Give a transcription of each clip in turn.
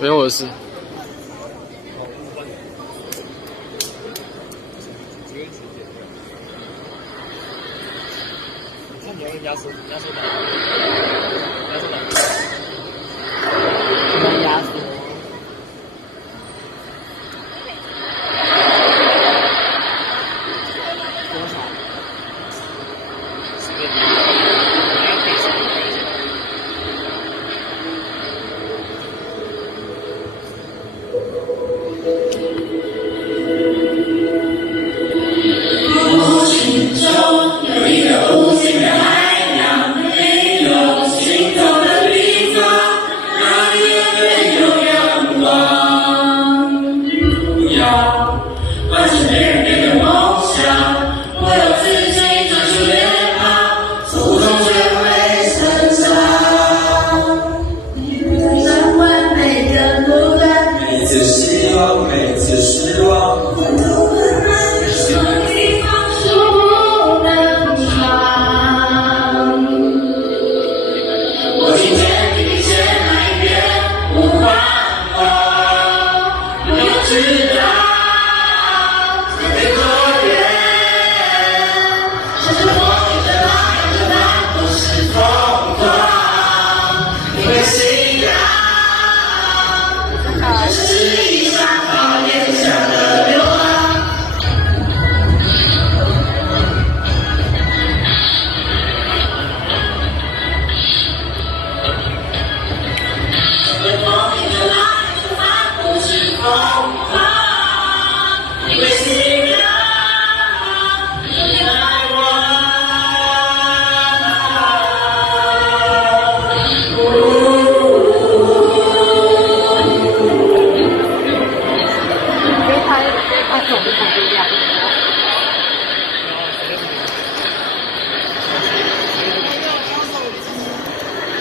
没有我的事。看你要用压缩打，压缩打。压缩。多少？随便你，你要配什么？无形中有一个无尽的海洋，没有尽头的地方，那里更有阳光。不要完成别人给的梦想，我有自己专属脸庞，途中学会成长。成为每个路段，每次希望，每次失望。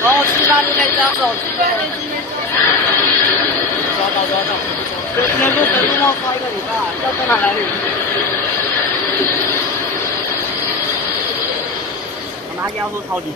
哦，吃饭就可以装手机。抓到！今天不是路上刷1个礼拜，要在哪里？我拿压缩超级久。